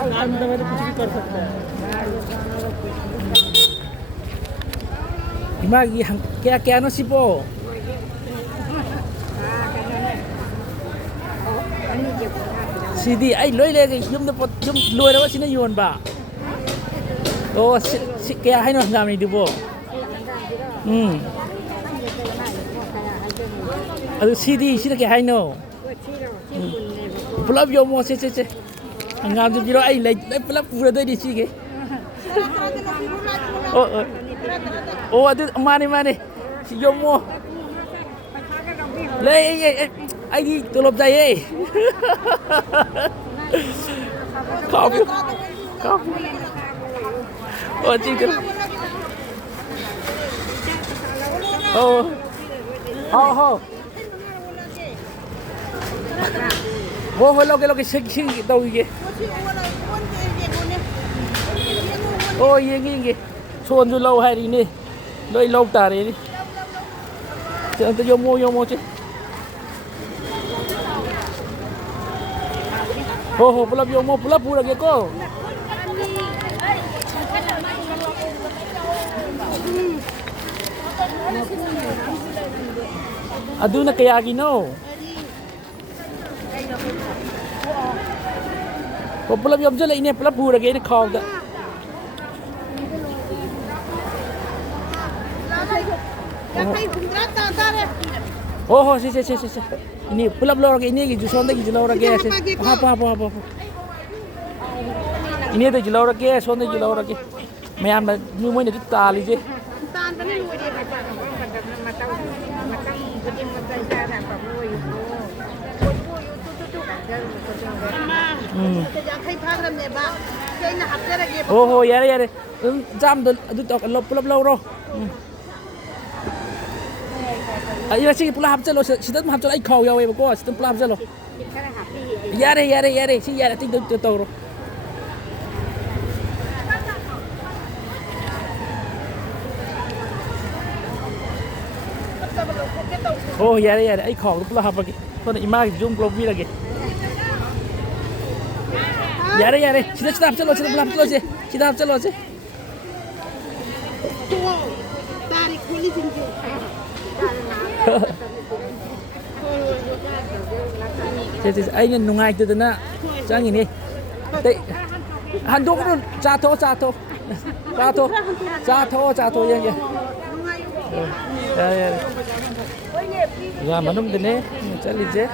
काम दवा तो कुछ भी कर सकता है इमागी क्या क्या नो सिपो सीडी आई लोई लेगे युम द युम लोईแล้วสินะโยนบ่โอ้แกให้น้องงามนี่ดูบ่सीडी सीडी के हाय नो पुलाव यो मो से ngam jum jiro ai lai pulau pura doi di si ke oh adu mane si yo mo le ai di tolop dai coffee oh chicken oh वो लोग शिंग तो ये ओ ये सोन जो लो है री लोई लो तारे नी तो यो मो चे हो पुलाव यो मो पुलाव पूरा के को aduna kaya gino पुलाव यम जले इने पुलाव पूरा के खाओ दा oh si ini pulau lor ini gitu sonda gitu lor ke apa ini ada gitu lor ke sonda gitu lor ke mayam na nu mo ni tali je tan pa ni lu je ka ma tau gudi ma tai sa na pa mo yu tu ka ja khai phag ram ne ba ke na hap ra ge oh yare jam du tok lo pulau lor ro Iya sih pulau hap celo, situ hap celo ikau ya weh bako, situ pulau hap celo. Yare, sih yare ting tu toro. Oh yare, ikau pulau hap lagi. Kau nak imag jum pulau bi lagi. Yare, situ hap celo, situ pulau hap celo sih, situ hap celo sih. Tarik kulit sini. Ai nhân nungai tu na sang ini te handuk tu jatuh ya ya manum dene cali je